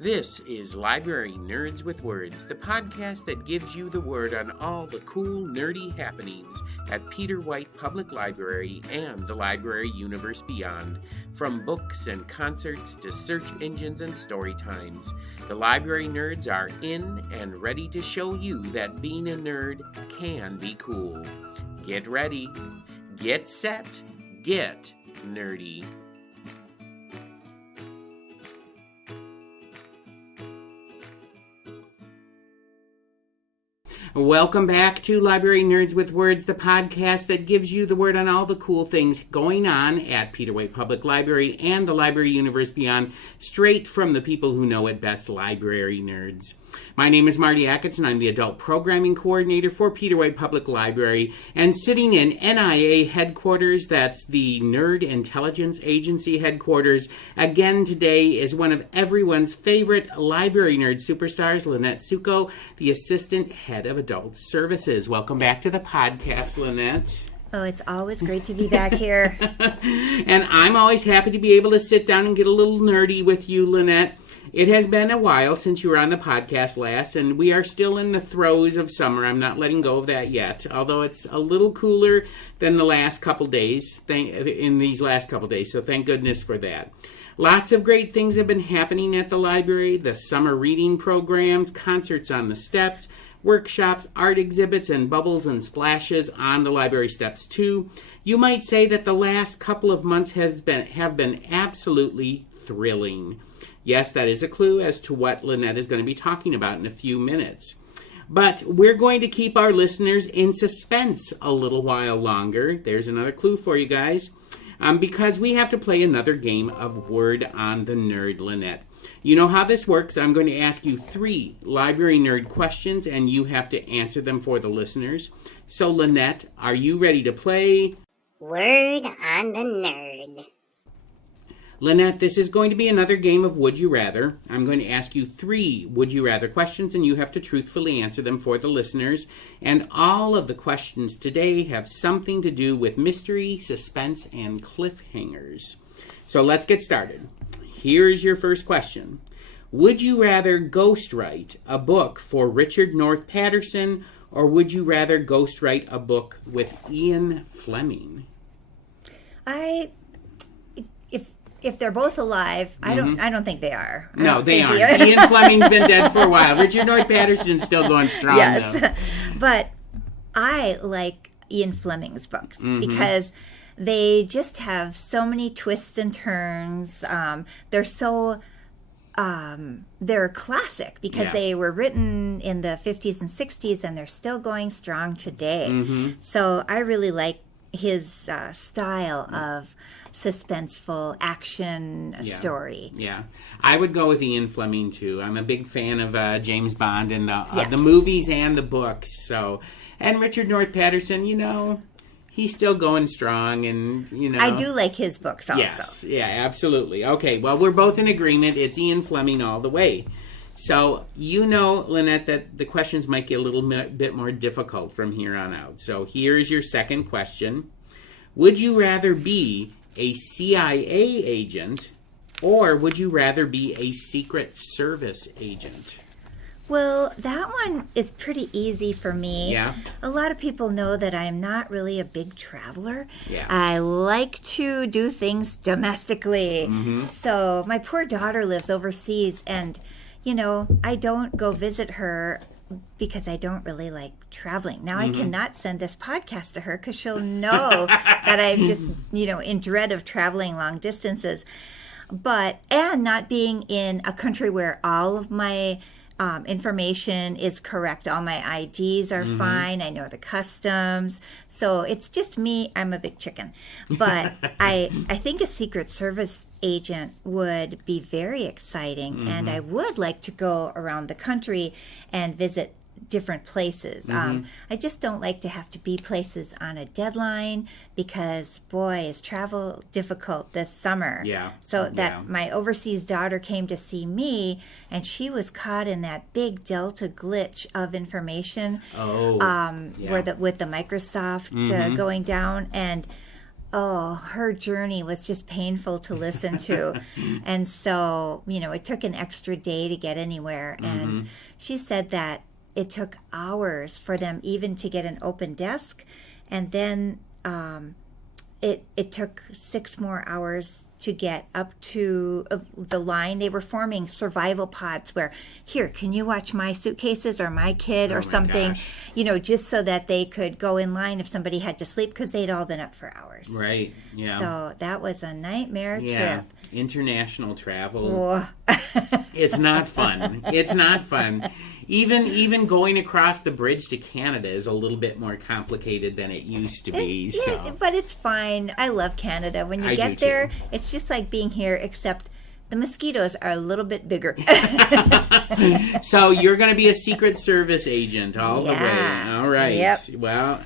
This is Library Nerds with Words, the podcast that gives you the word on all the cool, nerdy happenings at Peter White Public Library and the library universe beyond. From books and concerts to search engines and story times, the library nerds are in and ready to show you that being a nerd can be cool. Get ready, get set, get nerdy. Welcome back to Library Nerds with Words, the podcast that gives you the word on all the cool things going on at Peter White Public Library and the library universe beyond, straight from the people who know it best, library nerds. My name is Marty Ackett, and I'm the Adult Programming Coordinator for Peter White Public Library. And sitting in NIA headquarters, that's the Nerd Intelligence Agency headquarters, again today is one of everyone's favorite library nerd superstars, Lynette Suckow, the Assistant Head of Adult Services. Welcome back to the podcast, Lynette. Oh, it's always great to be back here. And I'm always happy to be able to sit down and get a little nerdy with you, Lynette. It has been a while since you were on the podcast last, and we are still in the throes of summer. I'm not letting go of that yet, although it's a little cooler than the last couple days, in these last couple days, so thank goodness for that. Lots of great things have been happening at the library: the summer reading programs, concerts on the steps, workshops, art exhibits, and bubbles and splashes on the library steps too. You might say that the last couple of months have been absolutely thrilling. Yes, that is a clue as to what Lynette is going to be talking about in a few minutes. But we're going to keep our listeners in suspense a little while longer. There's another clue for you guys. Because we have to play another game of Word on the Nerd, Lynette. You know how this works. I'm going to ask you 3 library nerd questions, and you have to answer them for the listeners. So, Lynette, are you ready to play Word on the Nerd? Lynette, this is going to be another game of Would You Rather. I'm going to ask you 3 Would You Rather questions, and you have to truthfully answer them for the listeners. And all of the questions today have something to do with mystery, suspense, and cliffhangers. So let's get started. Here's your first question. Would you rather ghostwrite a book for Richard North Patterson, or would you rather ghostwrite a book with Ian Fleming? If they're both alive, I don't think they are. No, they aren't. Ian Fleming's been dead for a while. Richard North Patterson's still going strong, though. But I like Ian Fleming's books because they just have so many twists and turns. They're classic because they were written in the 50s and 60s, and they're still going strong today. So I really like his style of suspenseful action story. Yeah. I would go with Ian Fleming, too. I'm a big fan of James Bond and the movies and the books. So, and Richard North Patterson, he's still going strong, and, I do like his books also. Yes, yeah, absolutely. Okay, well, we're both in agreement. It's Ian Fleming all the way. So, Lynette, that the questions might get a little bit more difficult from here on out. So, here's your second question. Would you rather be a CIA agent, or would you rather be a Secret Service agent? Well, that one is pretty easy for me. Yeah. A lot of people know that I'm not really a big traveler. Yeah. I like to do things domestically. So my poor daughter lives overseas, and, I don't go visit her because I don't really like traveling. Now I cannot send this podcast to her because she'll know that I'm just, in dread of traveling long distances. And not being in a country where all of my information is correct. All my IDs are fine. I know the customs. So it's just me. I'm a big chicken. But I think a Secret Service agent would be very exciting. And I would like to go around the country and visit different places. I just don't like to have to be places on a deadline because, boy, is travel difficult this summer. Yeah. So my overseas daughter came to see me, and she was caught in that big Delta glitch of information. With the Microsoft going down, and her journey was just painful to listen to. And so, it took an extra day to get anywhere. And she said that it took hours for them even to get an open desk. And then it took 6 more hours to get up to the line. They were forming survival pods where, here, can you watch my suitcases or my kid or something, just so that they could go in line if somebody had to sleep, because they'd all been up for hours. Right, yeah. So that was a nightmare trip. International travel. It's not fun. It's not fun. Even going across the bridge to Canada is a little bit more complicated than it used to be. But it's fine. I love Canada. When you get there, it's just like being here, except the mosquitoes are a little bit bigger. So you're going to be a Secret Service agent all the way. All right. Yep. Well,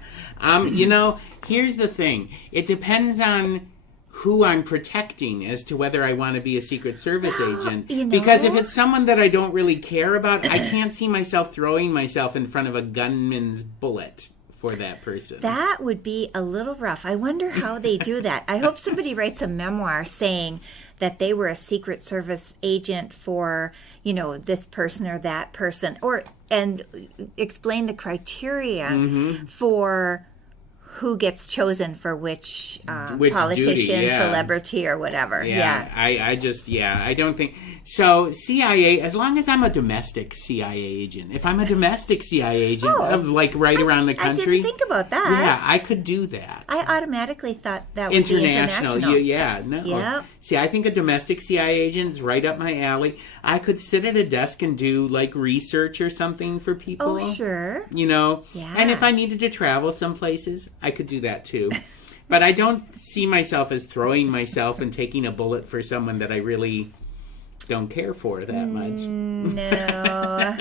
here's the thing. It depends on who I'm protecting as to whether I want to be a Secret Service agent. Because if it's someone that I don't really care about, I can't see myself throwing myself in front of a gunman's bullet for that person. That would be a little rough. I wonder how they do that. I hope somebody writes a memoir saying that they were a Secret Service agent for, this person or that person, and explain the criteria for who gets chosen for which politician, duty, celebrity, or whatever. I don't think... So, CIA, as long as I'm a domestic CIA agent, if I'm a domestic CIA agent, right around the country... I didn't think about that. Yeah, I could do that. I automatically thought that would be international. No. Yep. See, I think a domestic CIA agent is right up my alley. I could sit at a desk and do, research or something for people. Oh, sure. Yeah. And if I needed to travel some places, I could do that too. But I don't see myself as throwing myself and taking a bullet for someone that I really don't care for that much. No.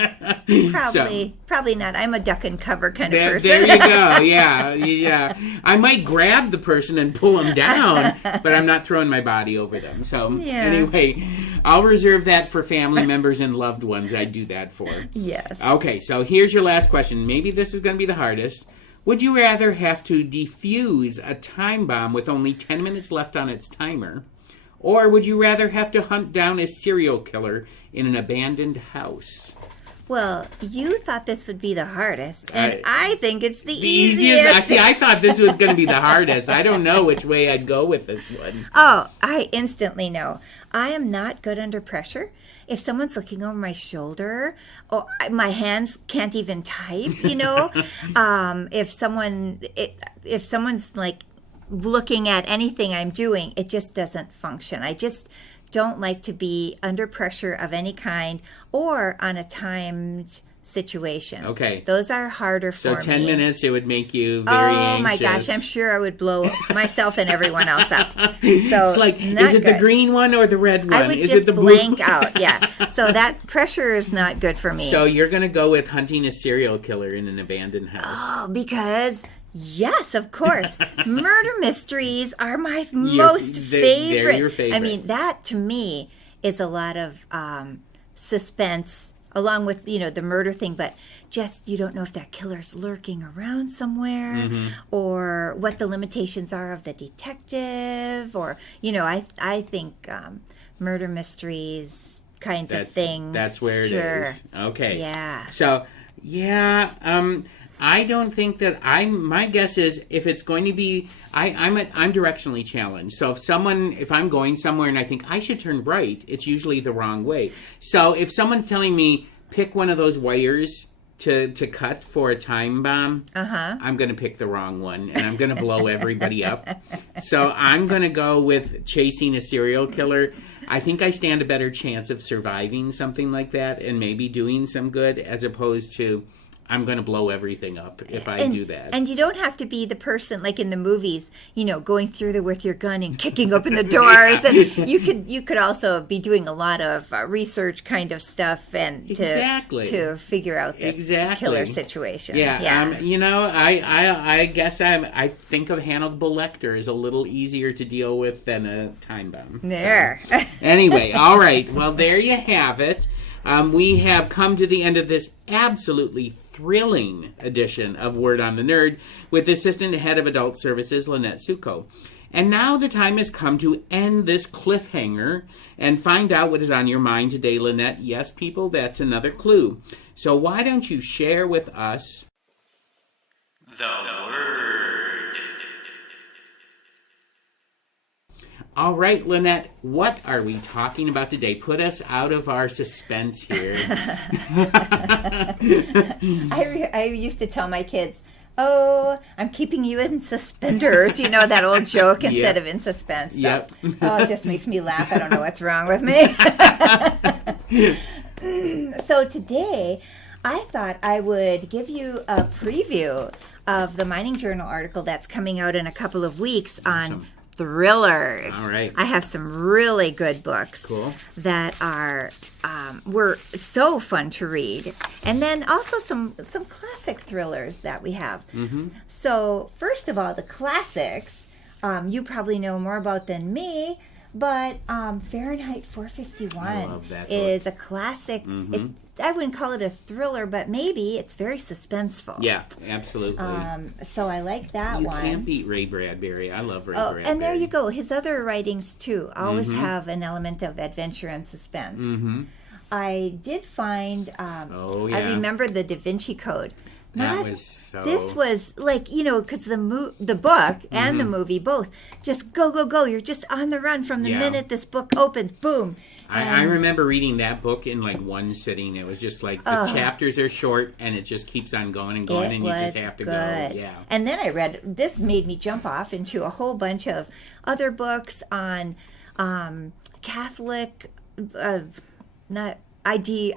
Probably not. I'm a duck and cover kind of person. There you go. Yeah. I might grab the person and pull them down, but I'm not throwing my body over them. So anyway, I'll reserve that for family members and loved ones I'd do that for. Yes. Okay, so here's your last question. Maybe this is going to be the hardest. Would you rather have to defuse a time bomb with only 10 minutes left on its timer? Or would you rather have to hunt down a serial killer in an abandoned house? Well, you thought this would be the hardest, and I think it's the easiest. See, I thought this was going to be the hardest. I don't know which way I'd go with this one. Oh, I instantly know. I am not good under pressure. If someone's looking over my shoulder, or my hands can't even type, if someone's looking at anything I'm doing, it just doesn't function. I just don't like to be under pressure of any kind or on a timed situation. Okay. Those are harder for me. So 10 minutes, it would make you very anxious. Oh my gosh, I'm sure I would blow myself and everyone else up. So it's like, is it the green one or the red one? I would just blank out, yeah. So that pressure is not good for me. So you're going to go with hunting a serial killer in an abandoned house. Oh, because... Yes, of course. Murder mysteries are my most favorite. They're your favorite. I mean, that to me is a lot of suspense, along with the murder thing. But just you don't know if that killer's lurking around somewhere, or what the limitations are of the detective, or I think murder mysteries kinds of things. That's where it is. Okay. Yeah. So I don't think that my guess is if it's going to be, I'm directionally challenged. So if I'm going somewhere and I think I should turn right, it's usually the wrong way. So if someone's telling me pick one of those wires to cut for a time bomb, I'm going to pick the wrong one and I'm going to blow everybody up. So I'm going to go with chasing a serial killer. I think I stand a better chance of surviving something like that and maybe doing some good, as opposed to I'm going to blow everything up if I do that. And you don't have to be the person like in the movies, going through there with your gun and kicking open the doors. And you could also be doing a lot of research kind of stuff and to figure out this killer situation. Yeah. I guess I think of Hannibal Lecter as a little easier to deal with than a time bomb. There. So, anyway, all right. Well, there you have it. We have come to the end of this absolutely thrilling edition of Word on the Nerd with Assistant Head of Adult Services, Lynette Suckow. And now the time has come to end this cliffhanger and find out what is on your mind today, Lynette. Yes, people, that's another clue. So why don't you share with us the word? All right, Lynette, what are we talking about today? Put us out of our suspense here. I used to tell my kids, "Oh, I'm keeping you in suspenders." You know that old joke instead of in suspense. So, Yep. it just makes me laugh. I don't know what's wrong with me. So today, I thought I would give you a preview of the Mining Journal article that's coming out in a couple of weeks on thrillers. All right. I have some really good books that are were so fun to read, and then also some classic thrillers that we have. Mm-hmm. So first of all, the classics you probably know more about than me, but Fahrenheit 451 is a classic. Mm-hmm. I wouldn't call it a thriller, but maybe it's very suspenseful. Yeah, absolutely. So I like that one. You can't beat Ray Bradbury. I love Ray Bradbury. And there you go. His other writings, too, always have an element of adventure and suspense. Mm-hmm. I did find, I remember the Da Vinci Code. This was like, because the book and the movie both just go. You're just on the run from the minute this book opens. Boom. I remember reading that book in like one sitting. It was just like the chapters are short and it just keeps on going and going and you just have to go. Yeah. And then I read, this made me jump off into a whole bunch of other books on Catholic ideology.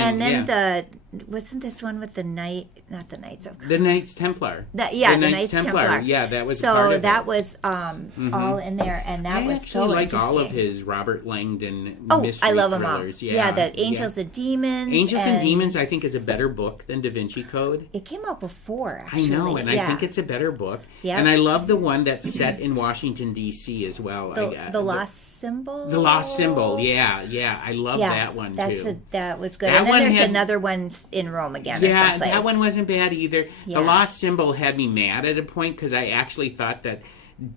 And then wasn't this one with the Knights of the Knights Templar. The Knights Templar. Yeah, that was part of it. That was all in there, and that was so like interesting. all of his Robert Langdon mystery I love thrillers. them all. Yeah, the Angels and Demons. Angels and Demons, I think, is a better book than Da Vinci Code. It came out before, actually. I know, and I think it's a better book. Yep. And I love the one that's set in Washington, D.C. as well. The Lost Symbol? The Lost Symbol, yeah. I love that one, too. That was good. And then there's another one in Rome again. Yeah, that one wasn't bad either. Yeah. The Lost Symbol had me mad at a point because I actually thought that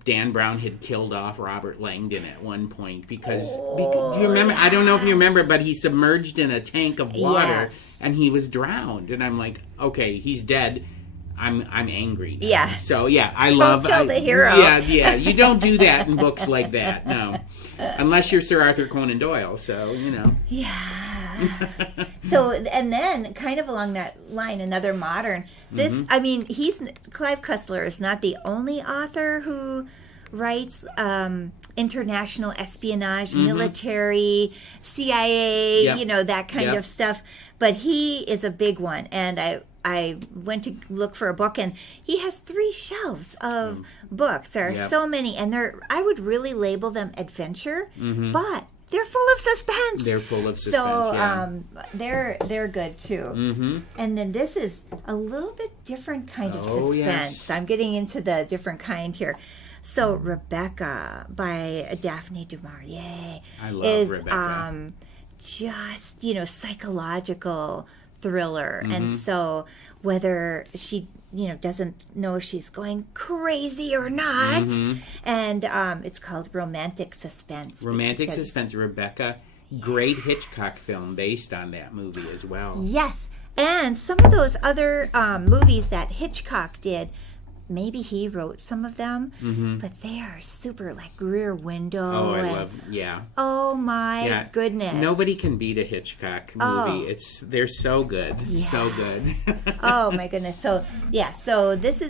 Dan Brown had killed off Robert Langdon at one point because do you remember? I don't know if you remember, but he submerged in a tank of water and he was drowned. And I'm like, okay, he's dead. I'm angry now. Yeah. So I don't love kill the hero. Yeah. You don't do that in books like that. No. Unless you're Sir Arthur Conan Doyle, so Yeah. So, and then kind of along that line, another modern. Clive Cussler is not the only author who writes international espionage, military, CIA, that kind of stuff. But he is a big one, and I went to look for a book, and he has 3 shelves of books. There are so many, and I would really label them adventure, but they're full of suspense. So they're good too. Mm-hmm. And then this is a little bit different kind of suspense. Yes. I'm getting into the different kind here. So Rebecca by Daphne du Maurier is Rebecca. Just psychological thriller, and so whether she doesn't know if she's going crazy or not, and it's called Romantic Suspense. Rebecca, great Hitchcock film based on that movie as well. Yes, and some of those other movies that Hitchcock did, maybe he wrote some of them, but they are super, like Rear Window. Oh my goodness! Nobody can beat a Hitchcock movie. They're so good, so good. Oh my goodness! So this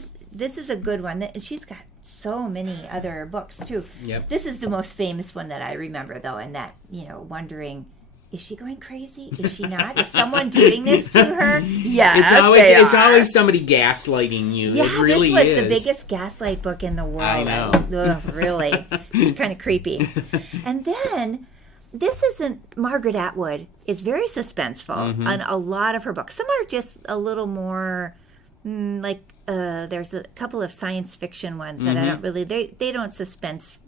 is a good one. She's got so many other books too. Yep. This is the most famous one that I remember though, and that wondering. Is she going crazy? Is she not? Is someone doing this to her? Yeah, it's always somebody gaslighting you. Yeah, it really this was is the biggest gaslight book in the world. I know. Really. It's kind of creepy. And then, this isn't Margaret Atwood. It's very suspenseful on a lot of her books. Some are just a little more there's a couple of science fiction ones that I don't really, they don't suspense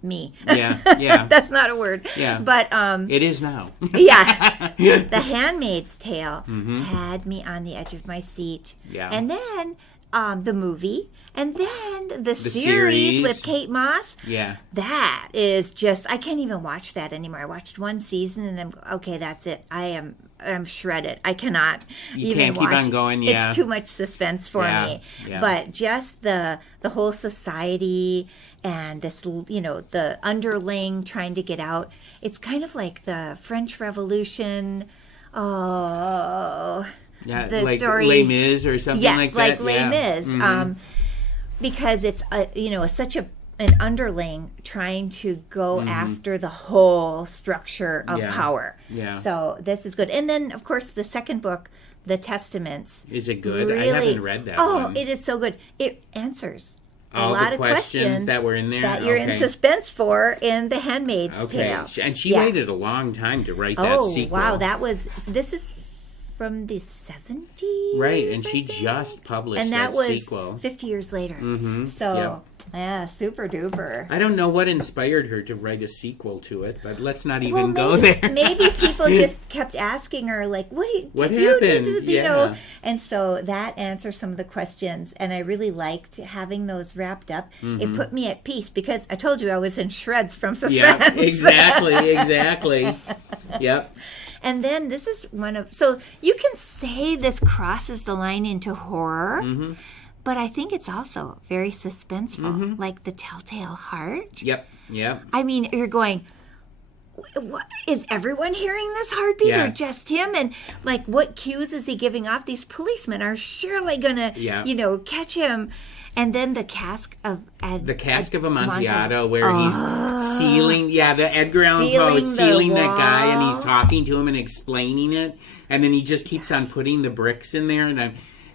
me. Yeah. That's not a word. Yeah. But it is now. The Handmaid's Tale had me on the edge of my seat. Yeah. And then the movie, and then the series series with Kate Moss. Yeah. That is just, I can't even watch that anymore. I watched one season and I'm, okay, that's it. I'm shredded. I cannot You even can't watch. keep on going, yeah. It's too much suspense for me. Yeah. But just the whole society and this, the underling trying to get out. It's kind of like the French Revolution. Oh, Yeah, the like story. Les Mis or something like that. Yes, like Les Mis. Mm-hmm. Because it's such an underling trying to go after the whole structure of power. Yeah. So this is good. And then, of course, the second book, The Testaments. Is it good? Really, I haven't read that one. It is so good. It answers all a lot the of questions that were in there that you're in suspense for in The Handmaid's Tale. And she waited a long time to write that sequel. Wow, this is from the 70s. Right, and she just published and that was sequel. 50 years later. Mm-hmm. So, yeah, super duper. I don't know what inspired her to write a sequel to it, but let's not even go there. Maybe people just kept asking her, like, what happened? You know? And so that answers some of the questions, and I really liked having those wrapped up. Mm-hmm. It put me at peace, because I told you I was in shreds from suspense. Yeah, exactly. Yep. And then this is so you can say this crosses the line into horror, but I think it's also very suspenseful, like The Telltale Heart. Yep. I mean, you're going, what, is everyone hearing this heartbeat or just him? And like, what cues is he giving off? These policemen are surely going to, catch him. And then the cask of Amontillado, where he's sealing, the Edgar Allan Poe sealing that guy, and he's talking to him and explaining it, and then he just keeps on putting the bricks in there, and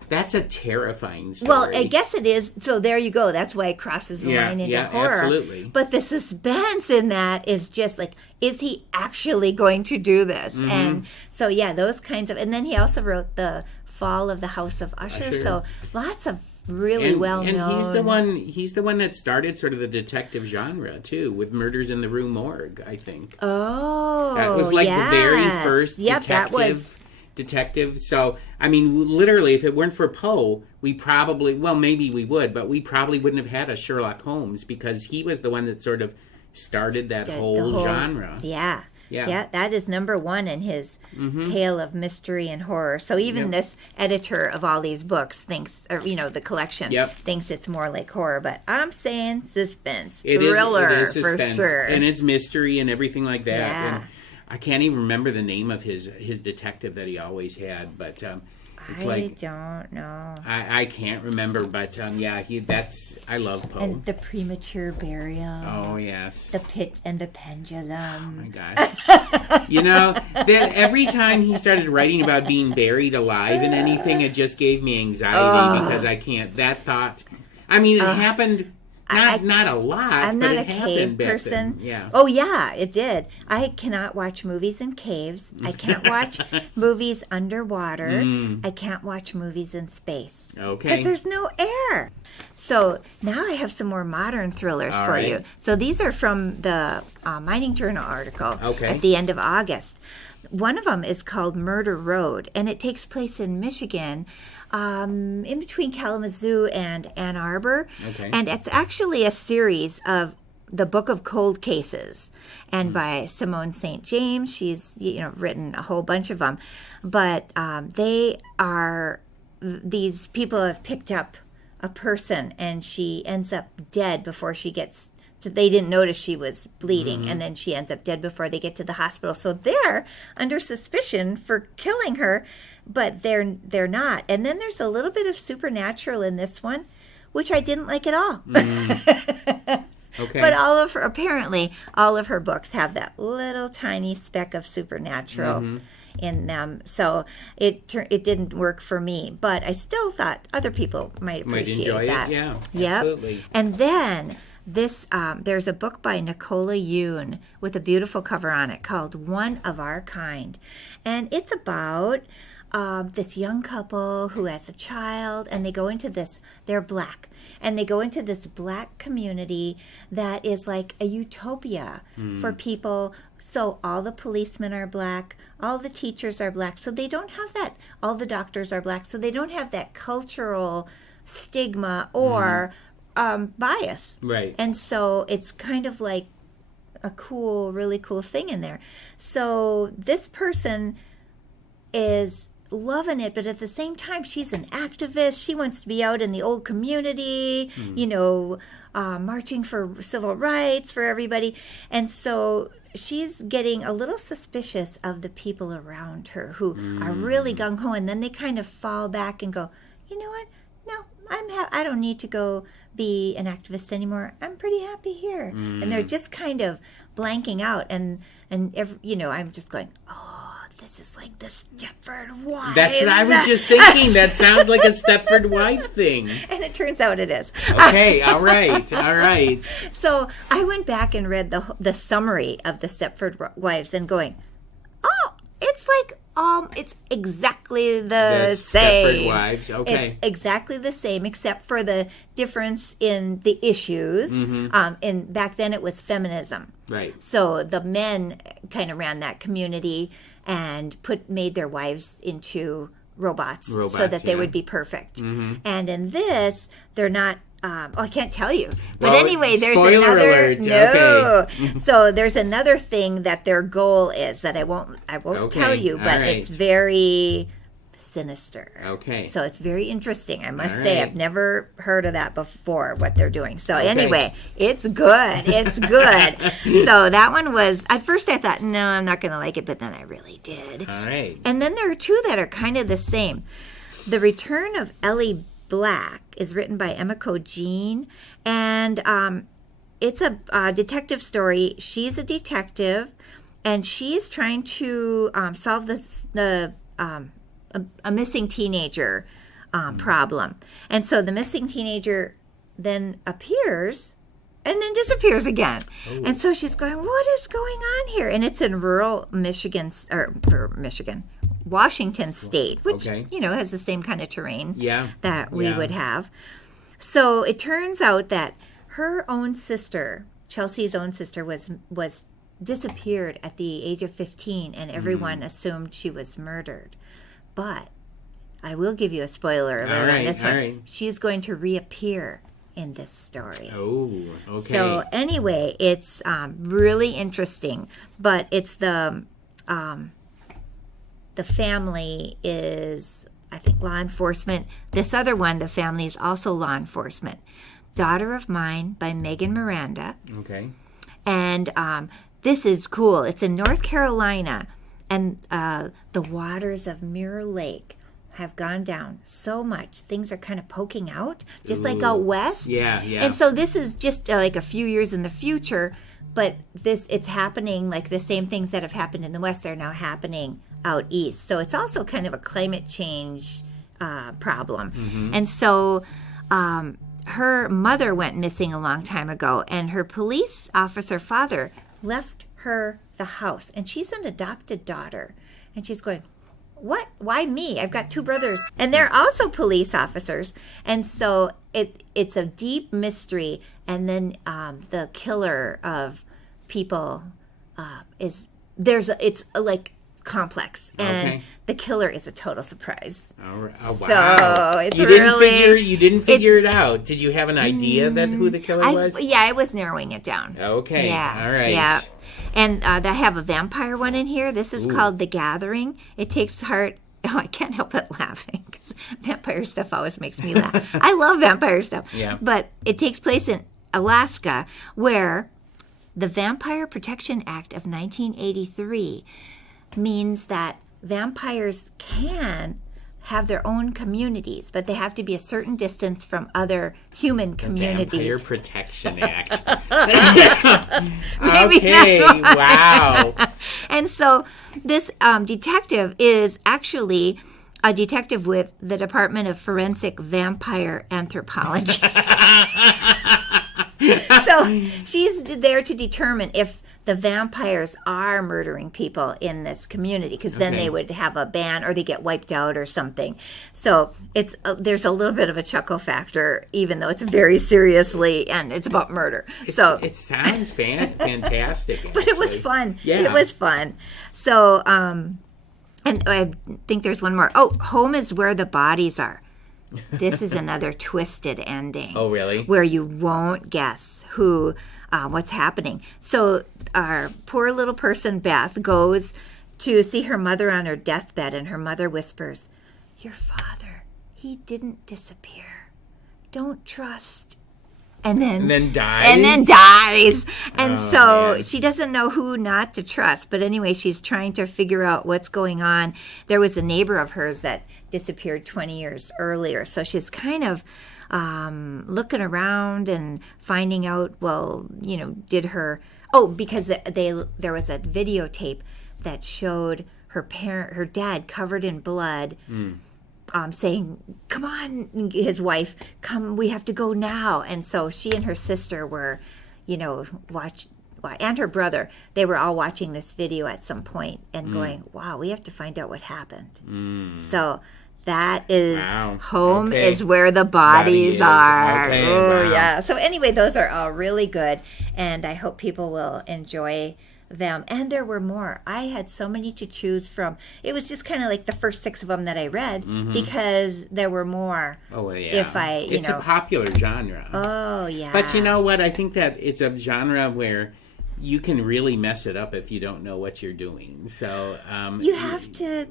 that's a terrifying story. Well, I guess it is. So there you go. That's why it crosses the line into horror. Absolutely. But the suspense in that is just like, is he actually going to do this? And so, those kinds of. And then he also wrote The Fall of the House of Usher. So lots of really well known. And he's the one that started sort of the detective genre too, with Murders in the Rue Morgue, I think. Oh, that was like the very first detective. So I mean, literally, if it weren't for Poe, we probably, maybe we would, but we probably wouldn't have had a Sherlock Holmes, because he was the one that sort of started that whole genre. Yeah, that is number one in his tale of mystery and horror. So even this editor of all these books thinks, or the collection, thinks it's more like horror. But I'm saying suspense, thriller, it is suspense, for sure. And it's mystery and everything like that. Yeah. And I can't even remember the name of his detective that he always had, but I don't know. I can't remember, but I love Poe. And The Premature Burial. Oh yes. The Pit and the Pendulum. Oh my gosh. Every time he started writing about being buried alive in anything, it just gave me anxiety, because I can't. That thought. I mean, it happened. Not a lot. I'm but not a cave person. Yeah. Oh yeah, it did. I cannot watch movies in caves. I can't watch movies underwater. I can't watch movies in space. Okay. Because there's no air. So now I have some more modern thrillers for you. So these are from the Mining Journal article at the end of August. One of them is called Murder Road, and it takes place in Michigan, in between Kalamazoo and Ann Arbor. Okay. And it's actually a series of the Book of Cold Cases, and by Simone St. James. She's written a whole bunch of them. But these people have picked up a person, and she ends up dead before she gets to, they didn't notice she was bleeding, and then she ends up dead before they get to the hospital. So they're under suspicion for killing her, but they're not. And then there's a little bit of supernatural in this one, which I didn't like at all. Okay. But apparently all of her books have that little tiny speck of supernatural in them. So it didn't work for me, but I still thought other people might appreciate enjoy that. it. Yeah, yep. Absolutely. And then there's a book by Nicola Yoon with a beautiful cover on it called One of Our Kind, and it's about this young couple who has a child, and they go into this. They're black. And they go into this black community that is like a utopia for people. So all the policemen are black, all the teachers are black. So they don't have that. All the doctors are black. So they don't have that cultural stigma or bias. Right. And so it's kind of like a really cool thing in there. So this person is loving it, but at the same time, she's an activist. She wants to be out in the old community, marching for civil rights for everybody. And so she's getting a little suspicious of the people around her who are really gung-ho, and then they kind of fall back and go, you know what? No, I don't need to go be an activist anymore. I'm pretty happy here. And they're just kind of blanking out, and I'm just going, oh, this is like the Stepford Wives. That's what I was just thinking. That sounds like a Stepford Wife thing. And it turns out it is. Okay, all right. So I went back and read the summary of the Stepford Wives and going, oh, it's like it's exactly the same. Stepford Wives, okay. It's exactly the same, except for the difference in the issues. And back then it was feminism. Right. So the men kind of ran that community and made their wives into robots so that they would be perfect. And in this, they're not. I can't tell you. But anyway, there's spoiler alert. Okay. So there's another thing that their goal is that I won't tell you, but it's very sinister. Okay. So it's very interesting, I must say. I've never heard of that before, what they're doing. So anyway, it's good. It's good. So that one was, at first I thought, no, I'm not going to like it, but then I really did. All right. And then there are two that are kind of the same. The Return of Ellie Black is written by Emiko Jean, and it's a detective story. She's a detective, and she's trying to solve a missing teenager problem. And so the missing teenager then appears and then disappears again. Oh. And so she's going, what is going on here? And it's in rural Washington State, which, has the same kind of terrain that we would have. So it turns out that her own sister, Chelsea's own sister, was disappeared at the age of 15, and everyone assumed she was murdered. But I will give you a spoiler alert on this one. Right. She's going to reappear in this story. Oh, okay. So anyway, it's really interesting. But it's the family is, I think, law enforcement. This other one, the family is also law enforcement. Daughter of Mine by Megan Miranda. Okay. And this is cool. It's in North Carolina. And the waters of Mirror Lake have gone down so much. Things are kind of poking out, just like out west. Yeah. And so this is just like a few years in the future, but it's happening, like the same things that have happened in the west are now happening out east. So it's also kind of a climate change problem. Mm-hmm. And so her mother went missing a long time ago, and her police officer father left her the house, and she's an adopted daughter, and she's going, what? Why me? I've got two brothers, and they're also police officers, and so it's a deep mystery. And then the killer of people it's like complex, and the killer is a total surprise. Oh, wow! So it's you didn't figure it out. Did you have an idea that who the killer was? Yeah, I was narrowing it down. Okay, yeah, all right, yeah. And I have a vampire one in here. This is called The Gathering. It takes heart. Oh, I can't help but laughing because vampire stuff always makes me laugh. I love vampire stuff. Yeah. But it takes place in Alaska, where the Vampire Protection Act of 1983 means that vampires can have their own communities, but they have to be a certain distance from other human communities. The Vampire Protection Act. Maybe okay, wow. And so this detective is actually a detective with the Department of Forensic Vampire Anthropology. So she's there to determine if the vampires are murdering people in this community, because then they would have a ban or they get wiped out or something. So there's a little bit of a chuckle factor, even though it's very seriously, and it's about murder. It sounds fantastic. Actually. But it was fun. Yeah. It was fun. So, and I think there's one more. Oh, Home is Where the Bodies Are. this is another twisted ending. Oh, really? Where you won't guess what's happening. So our poor little person, Beth, goes to see her mother on her deathbed, and her mother whispers, "Your father, he didn't disappear. Don't trust." And then dies. And so she doesn't know who not to trust. But anyway, she's trying to figure out what's going on. There was a neighbor of hers that disappeared 20 years earlier. So she's kind of looking around and finding out, well, did her... Oh, because there was a videotape that showed her dad covered in blood, saying, "Come on," his wife, "Come, we have to go now." And so she and her sister were, and her brother, they were all watching this video at some point and going, "Wow, we have to find out what happened." So that is home is where the bodies are. Okay, oh, yeah. So anyway, those are all really good, and I hope people will enjoy them. And there were more. I had so many to choose from. It was just kind of like the first 6 of them that I read because there were more. Oh, yeah. It's a popular genre. Oh, yeah. But you know what? I think that it's a genre where you can really mess it up if you don't know what you're doing. So you have to,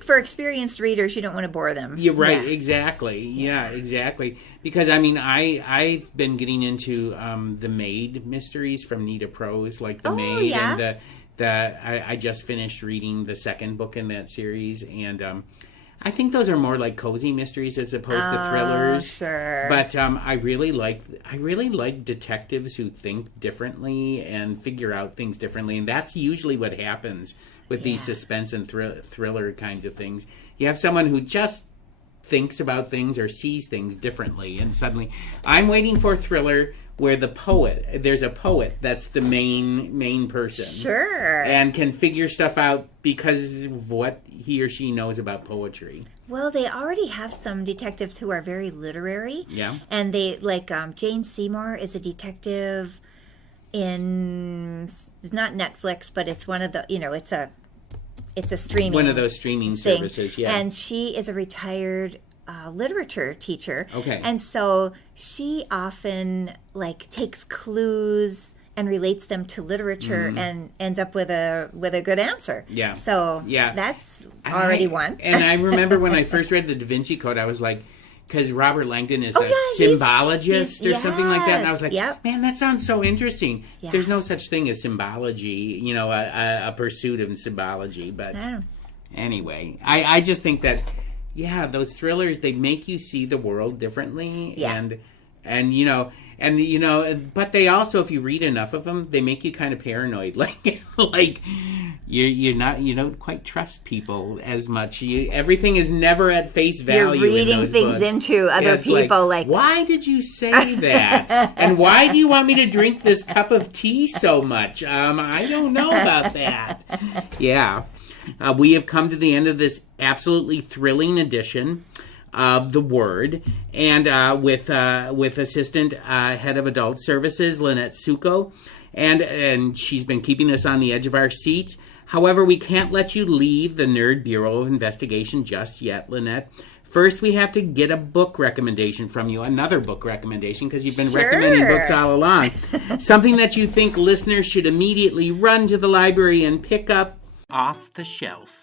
for experienced readers, you don't want to bore them. You're right, exactly. Yeah, exactly. Because, I've been getting into the Maid mysteries from Nita Prose, like The Maid. Yeah. And I just finished reading the second book in that series, and I think those are more like cozy mysteries as opposed to thrillers. Sure. But I really like detectives who think differently and figure out things differently, and that's usually what happens with these suspense and thriller kinds of things. You have someone who just thinks about things or sees things differently, and suddenly I'm waiting for a thriller where there's a poet that's the main person. Sure. And can figure stuff out because of what he or she knows about poetry. Well, they already have some detectives who are very literary. Yeah. And they, like, Jane Seymour is a detective in, not Netflix, but it's one of the, it's a streaming. One of those streaming thing. services, yeah. And she is a retired literature teacher. Okay. And so she often takes clues and relates them to literature and ends up with a good answer. Yeah. So that's already one. And I remember when I first read the Da Vinci Code, I was like, because Robert Langdon is a symbologist or something like that. And I was like, man, that sounds so interesting. Yeah. There's no such thing as symbology, a pursuit of symbology. But anyway, I just think that, those thrillers, they make you see the world differently. Yeah. But they also, if you read enough of them, they make you kind of paranoid. Like you don't quite trust people as much. Everything is never at face value. You're reading in those things books. into other people. Like, why did you say that? And why do you want me to drink this cup of tea so much? I don't know about that. Yeah. We have come to the end of this absolutely thrilling edition of The Word, and with Assistant Head of Adult Services, Lynette Suckow, and she's been keeping us on the edge of our seats. However, we can't let you leave the Nerd Bureau of Investigation just yet, Lynette. First, we have to get a book recommendation from you, another book recommendation, because you've been recommending books all along. Something that you think listeners should immediately run to the library and pick up off the shelf.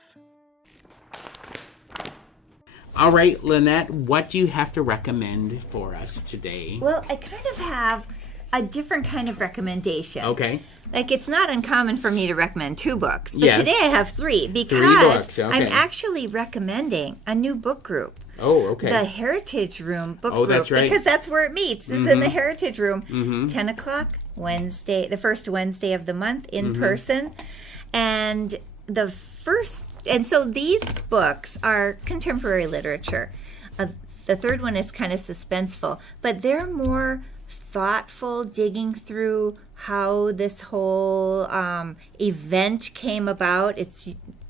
All right, Lynette, what do you have to recommend for us today? Well, I kind of have a different kind of recommendation. Okay. Like, it's not uncommon for me to recommend 2 books, but today I have 3 because 3 books. Okay. I'm actually recommending a new book group. Oh, okay. The Heritage Room book group. Oh, that's right. Because that's where it meets. It's in the Heritage Room. 10 o'clock, Wednesday, the first Wednesday of the month in person. And so these books are contemporary literature. The third one is kind of suspenseful, but they're more thoughtful, digging through how this whole event came about. It's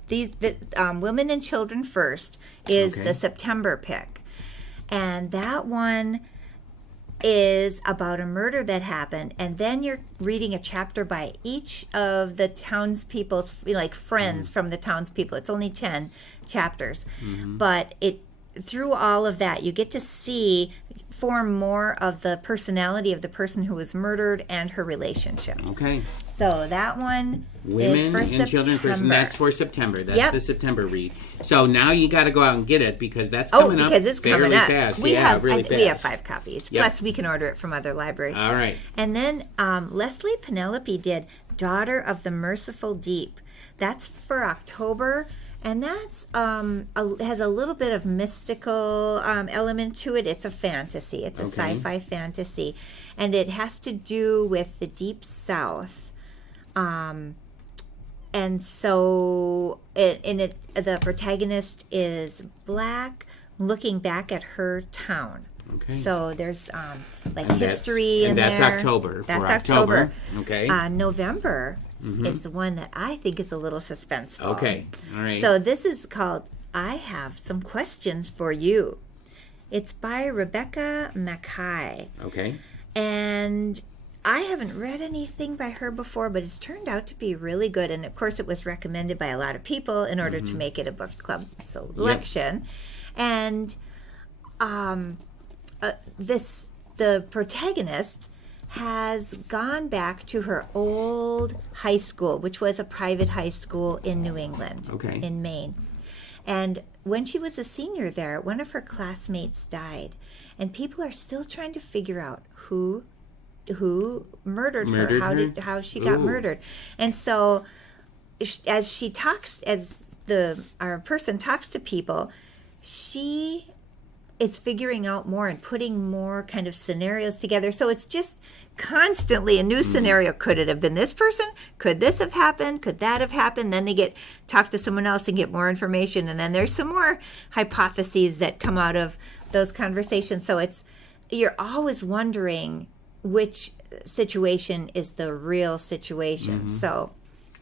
Women and Children First is the September pick, and that one is about a murder that happened, and then you're reading a chapter by each of the townspeople's, friends from the townspeople. It's only 10 chapters, but through all of that, you get to form more of the personality of the person who was murdered and her relationships. Okay. So that one Women is for and September. Children First, and that's for September. That's the September read. So now you got to go out and get it because that's coming up because it's fairly coming up. fast. We have fast. We have 5 copies. Yep. Plus, we can order it from other libraries. All right. And then Leslye Penelope did Daughter of the Merciful Deep. That's for October. And that's has a little bit of mystical element to it. It's a fantasy. It's a sci-fi fantasy. And it has to do with the Deep South. And so the protagonist is black looking back at her town. Okay. So there's history in there. And that's October. That's for October. Okay. November is the one that I think is a little suspenseful. Okay. All right. So this is called I Have Some Questions for You. It's by Rebecca Makkai. Okay. And I haven't read anything by her before, but it's turned out to be really good. And of course, it was recommended by a lot of people in order to make it a book club selection. Yep. And the protagonist has gone back to her old high school, which was a private high school in New England, in Maine. And when she was a senior there, one of her classmates died. And people are still trying to figure out who murdered her, how she got murdered. And so as our person talks to people, she is figuring out more and putting more kind of scenarios together. So it's just constantly a new scenario. Could it have been this person? Could this have happened? Could that have happened? Then they talk to someone else and get more information. And then there's some more hypotheses that come out of those conversations. So you're always wondering which situation is the real situation. So,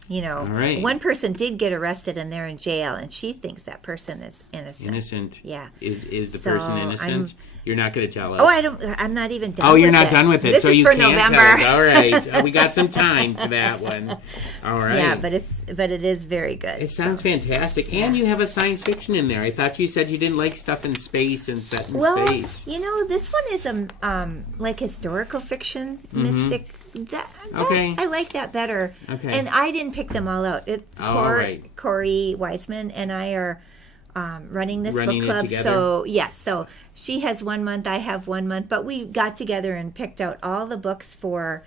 one person did get arrested and they're in jail, and she thinks that person is innocent. Innocent. Yeah. Is the person innocent? You're not going to tell us. I'm not even done with it. Oh, you're not done with it, this so is you for can't November. tell us. All right. We got some time for that one. All right. Yeah, but it is very good. It sounds fantastic. And you have a science fiction in there. I thought you said you didn't like stuff in space and set in space. This one is historical fiction, mystic. I like that better. Okay. And I didn't pick them all out. All right. Corey Weisman and I are running this book club. So she has 1 month, I have 1 month, but we got together and picked out all the books for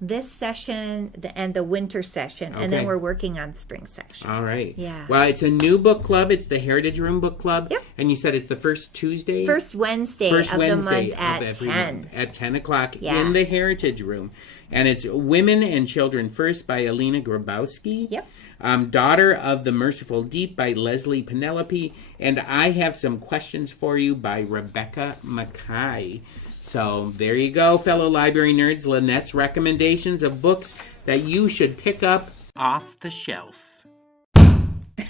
this session and the winter session, and then we're working on spring session. All right. Yeah. Well, it's a new book club. It's the Heritage Room Book Club. Yep. And you said it's the first Tuesday? First Wednesday of the month at 10. At 10 o'clock in the Heritage Room. And it's Women and Children First by Alina Grabowski. Yep. Daughter of the Merciful Deep by Leslye Penelope. And I Have Some Questions for You by Rebecca Makkai. So there you go, fellow library nerds. Lynette's recommendations of books that you should pick up off the shelf.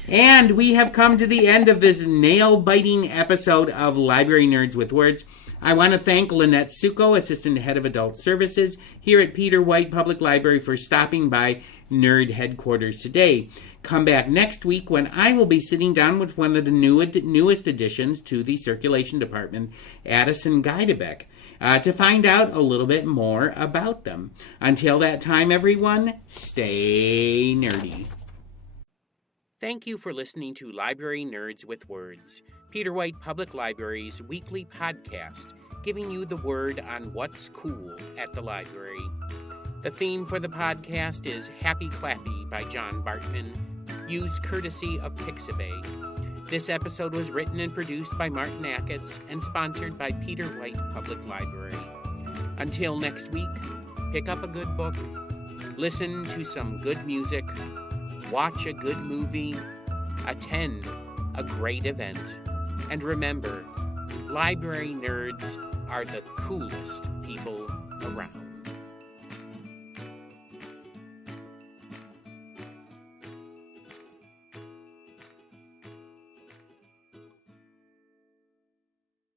And we have come to the end of this nail-biting episode of Library Nerds with Words. I want to thank Lynette Suckow, Assistant Head of Adult Services here at Peter White Public Library, for stopping by Nerd Headquarters today. Come back next week when I will be sitting down with one of the newest additions to the circulation department, Addison Geidebeck, to find out a little bit more about them. Until that time, everyone, stay nerdy. Thank you for listening to Library Nerds with Words, Peter White Public Library's weekly podcast, giving you the word on what's cool at the library. The theme for the podcast is Happy Clappy by John Bartman, used courtesy of Pixabay. This episode was written and produced by Martin Acketts and sponsored by Peter White Public Library. Until next week, pick up a good book, listen to some good music, watch a good movie, attend a great event, and remember, library nerds are the coolest people around.